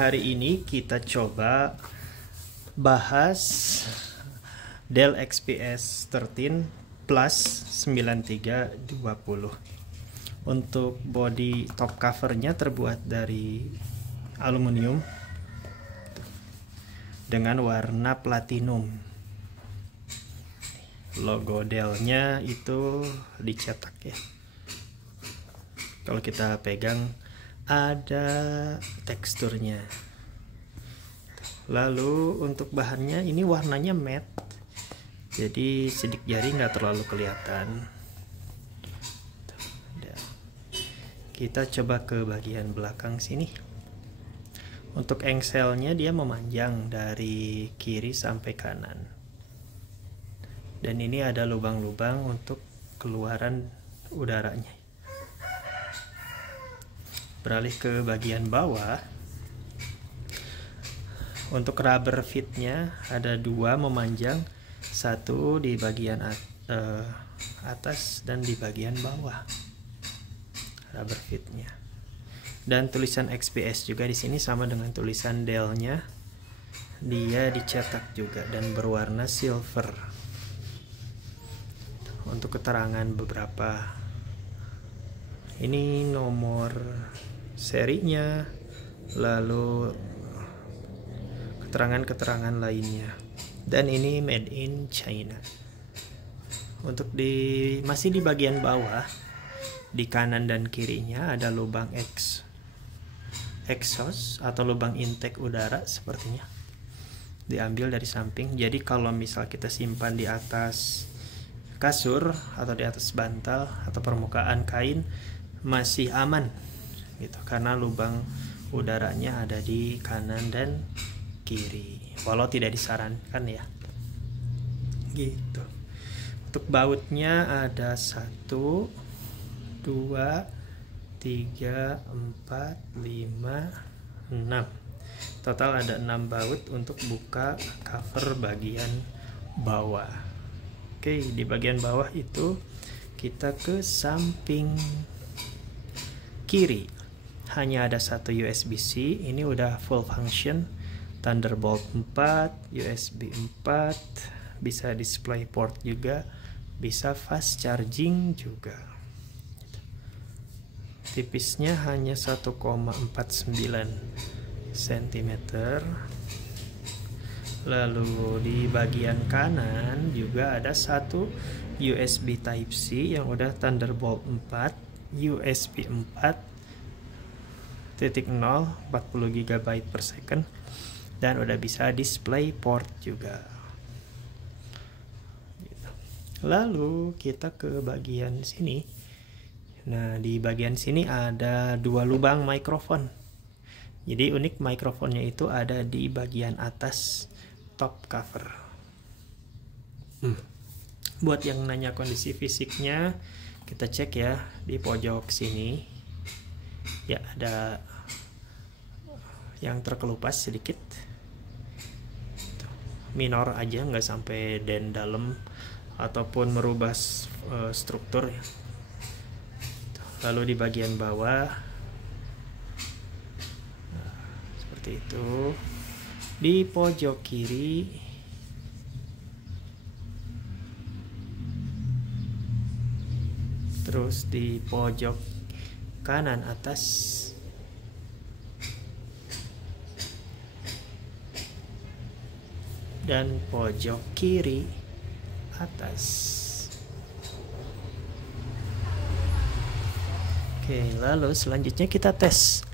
Hari ini kita coba bahas Dell XPS 13 Plus 9320. Untuk body top covernya terbuat dari aluminium dengan warna platinum. Logo Dell-nya itu dicetak ya. Kalau kita pegang ada teksturnya. Lalu untuk bahannya ini warnanya matte, jadi sidik jari nggak terlalu kelihatan. Kita coba ke bagian belakang sini. Untuk engselnya dia memanjang dari kiri sampai kanan, dan ini ada lubang-lubang untuk keluaran udaranya. Beralih ke bagian bawah, untuk rubber fitnya ada dua memanjang, satu di bagian atas dan di bagian bawah rubber fitnya. Dan tulisan XPS juga di sini sama dengan tulisan Dell-nya, dia dicetak juga dan berwarna silver. Untuk keterangan beberapa, ini nomor serinya, lalu keterangan-keterangan lainnya, dan ini made in China. Untuk masih di bagian bawah, di kanan dan kirinya ada lubang exhaust atau lubang intake udara sepertinya, diambil dari samping. Jadi kalau misal kita simpan di atas kasur atau di atas bantal atau permukaan kain masih aman gitu, karena lubang udaranya ada di kanan dan kiri, walau tidak disarankan ya gitu. Untuk bautnya ada 1, 2, 3, 4, 5, 6. Total ada 6 baut untuk buka cover bagian bawah. Oke, di bagian bawah itu kita ke samping kiri, hanya ada satu USB-C. Ini udah full function, Thunderbolt 4, USB 4, bisa display port juga, bisa fast charging juga. Tipisnya hanya 1,49 cm. Lalu di bagian kanan juga ada satu USB Type-C yang udah Thunderbolt 4, USB 4.0 40 GB per second, dan udah bisa display port juga. Lalu kita ke bagian sini. Nah, di bagian sini ada dua lubang mikrofon. Jadi unik, mikrofonnya itu ada di bagian atas top cover. Buat yang nanya kondisi fisiknya, kita cek ya di pojok sini. Ya, ada yang terkelupas sedikit, minor aja, nggak sampai den dalam ataupun merubah struktur ya. Lalu di bagian bawah seperti itu. Di pojok kiri terus di pojok kanan atas dan pojok kiri atas. Oke, lalu selanjutnya kita tes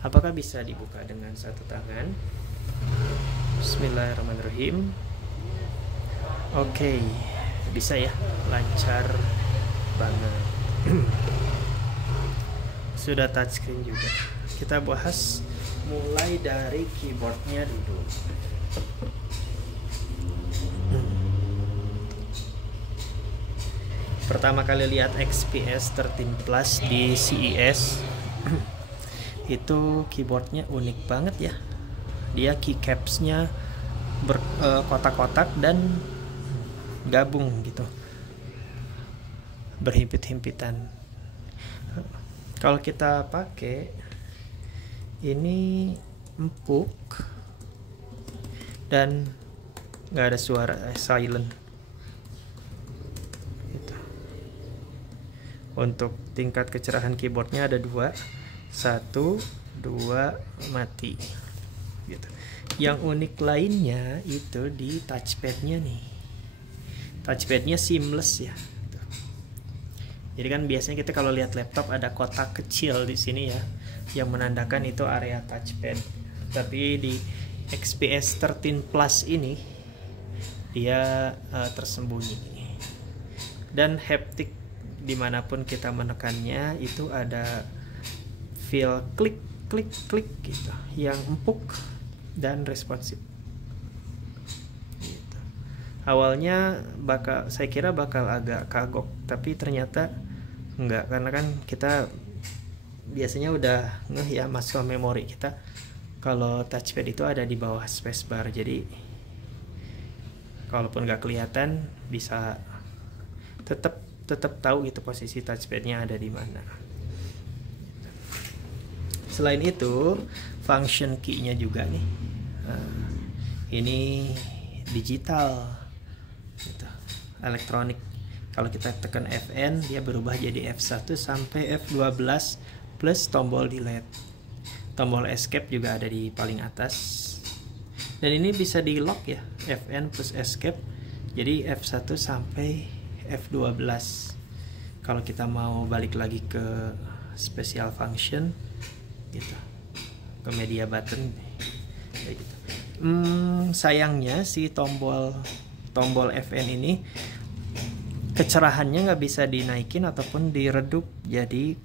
apakah bisa dibuka dengan satu tangan. Bismillahirrahmanirrahim. Oke, bisa ya, lancar banget. Sudah touchscreen juga. Kita bahas mulai dari keyboardnya dulu. Pertama kali lihat XPS 13 Plus di CES itu keyboardnya unik banget ya. Dia keycapsnya berkotak-kotak dan gabung gitu, berhimpit-himpitan. Kalau kita pakai ini empuk dan nggak ada suara, silent gitu. Untuk tingkat kecerahan keyboardnya ada 2, 1, 2 mati gitu. Yang unik lainnya itu di touchpadnya nih. Touchpadnya seamless ya. Jadi kan biasanya kita kalau lihat laptop ada kotak kecil di sini ya, yang menandakan itu area touchpad. Tapi di XPS 13 Plus ini dia tersembunyi. Dan haptic dimanapun kita menekannya itu ada feel klik klik klik gitu, yang empuk dan responsif. Gitu. Awalnya saya kira bakal agak kagok, tapi ternyata enggak, karena kan kita biasanya udah ngeh ya masuk ke memori kita kalau touchpad itu ada di bawah spacebar, jadi kalaupun nggak kelihatan bisa tetap tahu gitu posisi touchpadnya ada di mana. Selain itu function key-nya juga nih, ini digital gitu, elektronik. Kalau kita tekan Fn dia berubah jadi F1 sampai F12 plus tombol delete. Tombol escape juga ada di paling atas. Dan ini bisa di lock ya, Fn plus escape. Jadi F1 sampai F12. Kalau kita mau balik lagi ke special function gitu, ke media button kayak gitu. Sayangnya si tombol Fn ini kecerahannya nggak bisa dinaikin ataupun diredup, jadi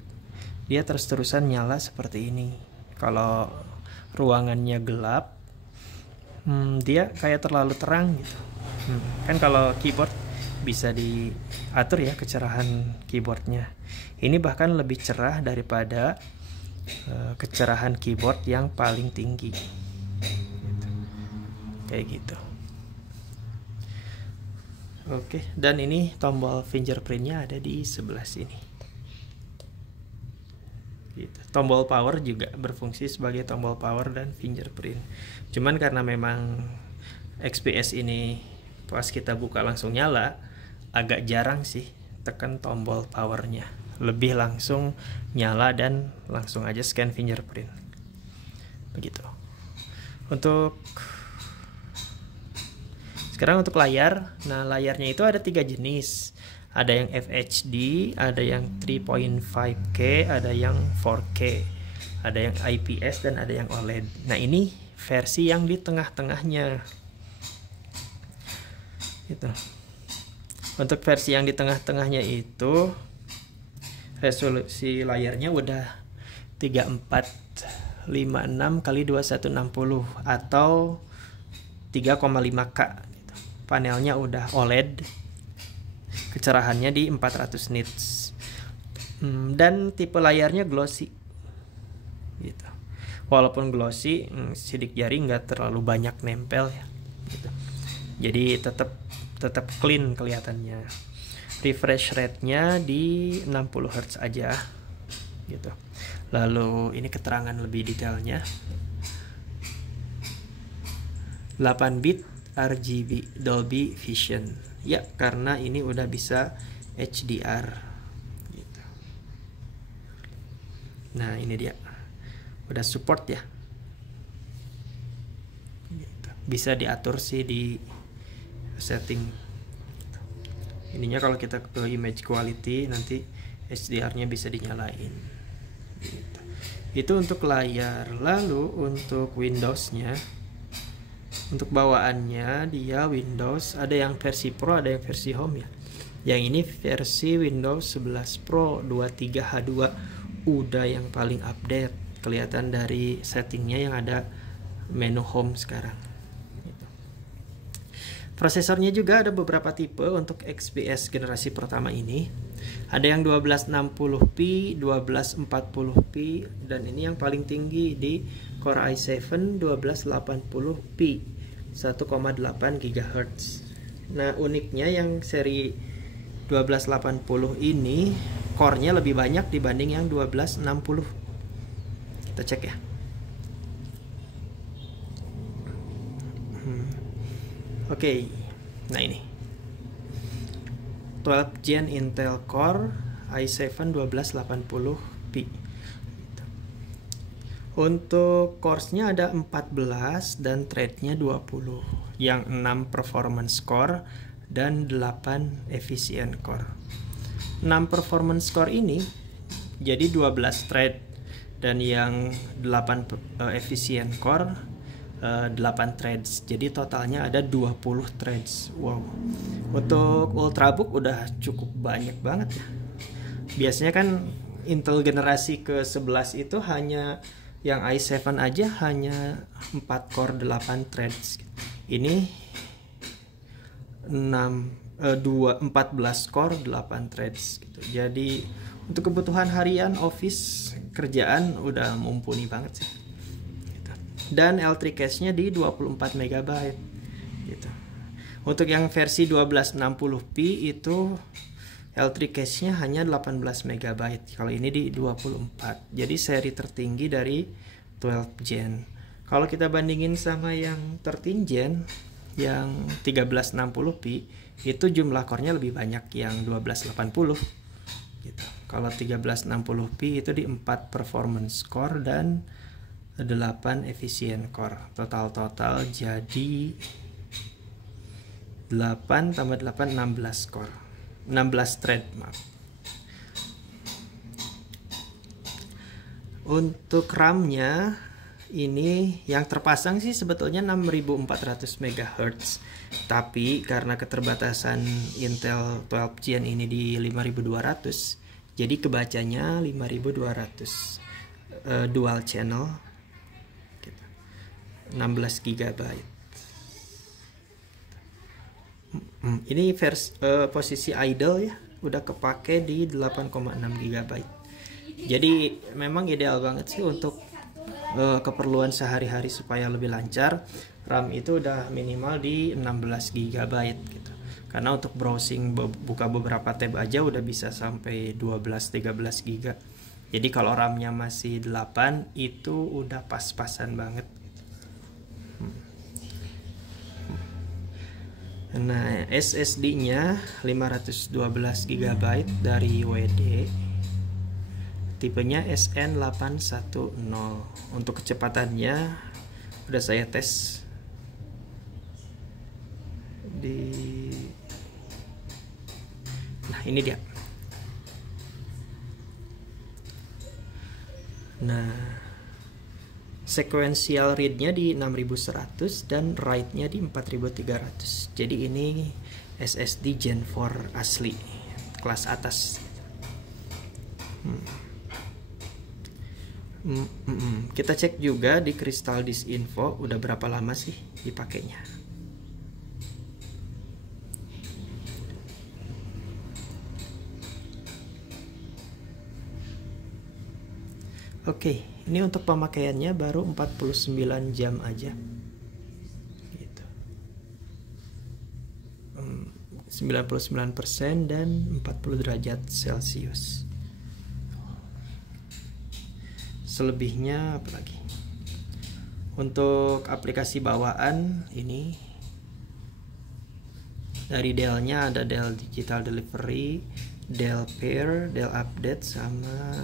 dia terus-terusan nyala seperti ini. Kalau ruangannya gelap, dia kayak terlalu terang gitu. Kan kalau keyboard bisa diatur ya kecerahan keyboardnya. Ini bahkan lebih cerah daripada kecerahan keyboard yang paling tinggi gitu. Kayak gitu. Oke, dan ini tombol fingerprintnya ada di sebelah sini gitu. Tombol power juga berfungsi sebagai tombol power dan fingerprint. Cuman karena memang XPS ini pas kita buka langsung nyala, agak jarang sih tekan tombol powernya, lebih langsung nyala dan langsung aja scan fingerprint begitu. Sekarang untuk layar, nah layarnya itu ada 3 jenis, ada yang FHD, ada yang 3.5K, ada yang 4K, ada yang IPS dan ada yang OLED. Nah ini versi yang di tengah-tengahnya gitu. Untuk versi yang di tengah-tengahnya itu resolusi layarnya udah 3456 x 2160 atau 3,5K gitu. Panelnya udah OLED, kecerahannya di 400 nits, dan tipe layarnya glossy gitu. Walaupun glossy, sidik jari nggak terlalu banyak nempel ya gitu. Jadi tetap clean kelihatannya. Refresh rate-nya di 60 Hz aja gitu. Lalu ini keterangan lebih detailnya. 8 bit RGB Dolby Vision. Ya, karena ini udah bisa HDR gitu. Nah, ini dia. Udah support ya. Gitu. Bisa diatur sih di setting. Ininya kalau kita ke image quality nanti HDR-nya bisa dinyalain. Gitu. Itu untuk layar. Lalu untuk Windows-nya, untuk bawaannya dia Windows, ada yang versi Pro, ada yang versi Home ya. Yang ini versi Windows 11 Pro 23H2, udah yang paling update. Kelihatan dari settingnya yang ada menu Home sekarang. Gitu. Prosesornya juga ada beberapa tipe untuk XPS generasi pertama ini. Ada yang 1260p, 1240p, dan ini yang paling tinggi di Core i7 1280p 1,8 GHz. Nah, uniknya yang seri 1280 ini core-nya lebih banyak dibanding yang 1260. Kita cek ya. Oke. Nah ini 12 Gen Intel Core i7 1280p. Untuk cores-nya ada 14 dan thread-nya 20. Yang 6 performance core dan 8 efficient core. 6 performance core ini jadi 12 thread, dan yang 8 efficient core 8 threads. Jadi totalnya ada 20 threads. Wow. Untuk Ultrabook udah cukup banyak banget ya. Biasanya kan Intel generasi ke-11 itu hanya yang i7 aja hanya 4 core 8 threads. Ini 14 core 8 threads gitu. Jadi untuk kebutuhan harian office kerjaan udah mumpuni banget sih gitu. Dan L3 cache-nya di 24 MB gitu. Untuk yang versi 1260p itu L3 cache-nya hanya 18 MB. Kalau ini di 24. Jadi seri tertinggi dari 12 Gen. Kalau kita bandingin sama yang 13 Gen yang 1360p itu jumlah core-nya lebih banyak yang 1280 gitu. Kalau 1360p itu di 4 performance core dan 8 efficient core. Total jadi 8 tambah 8 16 core. 16 thread, maaf. Untuk RAM-nya ini yang terpasang sih sebetulnya 6400 MHz. Tapi karena keterbatasan Intel 12 Gen ini di 5200, jadi kebacanya 5200 dual channel 16 GB. Ini posisi idle ya, udah kepake di 8,6 GB. Jadi memang ideal banget sih untuk keperluan sehari-hari supaya lebih lancar. RAM itu udah minimal di 16 GB gitu. Karena untuk browsing buka beberapa tab aja udah bisa sampai 12-13 GB. Jadi kalau RAM-nya masih 8 itu udah pas-pasan banget. Nah, SSD-nya 512 GB dari WD. Tipenya SN810. Untuk kecepatannya udah saya tes nah ini dia. Nah, sequential read-nya di 6100 dan write-nya di 4300. Jadi ini SSD Gen 4 asli, kelas atas. Kita cek juga di Crystal Disk Info udah berapa lama sih dipakainya. Oke, ini untuk pemakaiannya baru 49 jam aja. Gitu. 99% dan 40 derajat Celcius. Selebihnya apa lagi? Untuk aplikasi bawaan ini dari Dell-nya ada Dell Digital Delivery, Dell Pair, Dell Update, sama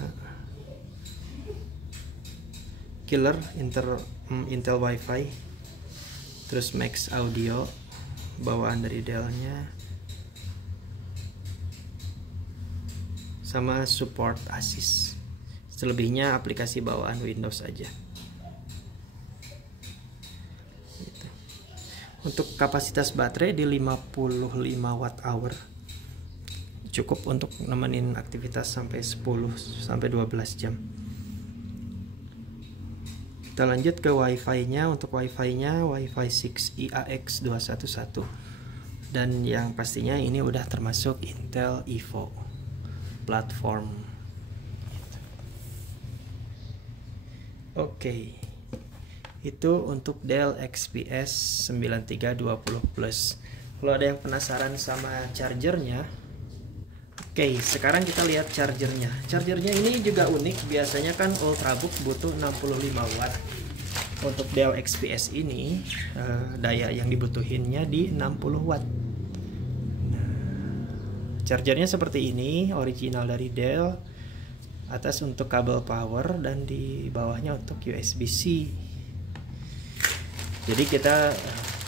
Killer Intel Wi-Fi, terus Max Audio bawaan dari Dell-nya, sama support Asus. Selebihnya aplikasi bawaan Windows aja. Gitu. Untuk kapasitas baterai di 55 Wh, cukup untuk nemenin aktivitas sampai 10 sampai 12 jam. Kita lanjut ke Wi-Fi-nya. Untuk Wi-Fi-nya Wi-Fi 6E AX211, dan yang pastinya ini udah termasuk Intel Evo platform. Oke, itu untuk Dell XPS 9320 Plus. Kalau ada yang penasaran sama chargernya, oke, sekarang kita lihat chargernya. Chargernya ini juga unik. Biasanya kan Ultrabook butuh 65 watt. Untuk Dell XPS ini daya yang dibutuhinnya di 60 watt. Chargernya seperti ini, original dari Dell. Atas untuk kabel power dan di bawahnya untuk USB-C. Jadi kita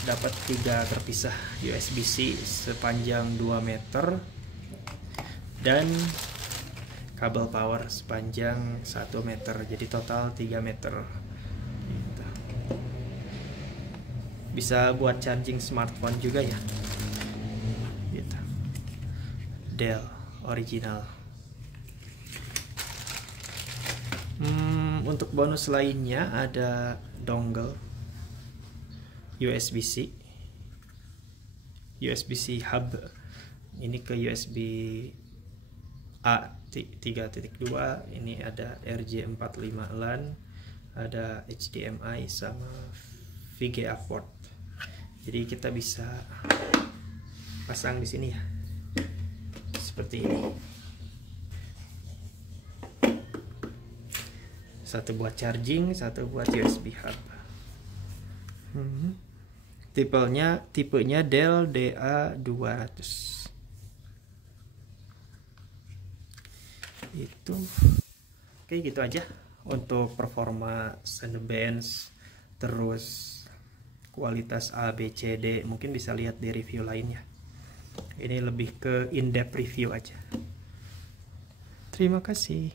dapat 3 terpisah USB-C sepanjang 2 meter dan kabel power sepanjang 1 meter. Jadi total 3 meter. Bisa buat charging smartphone juga ya gitu. Dell original. Untuk bonus lainnya ada dongle USB-C hub, ini ke USB A 3.2, ini ada RJ45 LAN, ada HDMI sama VGA port. Jadi kita bisa pasang di sini ya, seperti ini. Satu buat charging, satu buat USB hub. Tipenya Dell DA200. Itu oke, gitu aja untuk performa Cinebench, terus kualitas A, B, C, D. Mungkin bisa lihat di review lainnya. Ini lebih ke in-depth review aja. Terima kasih.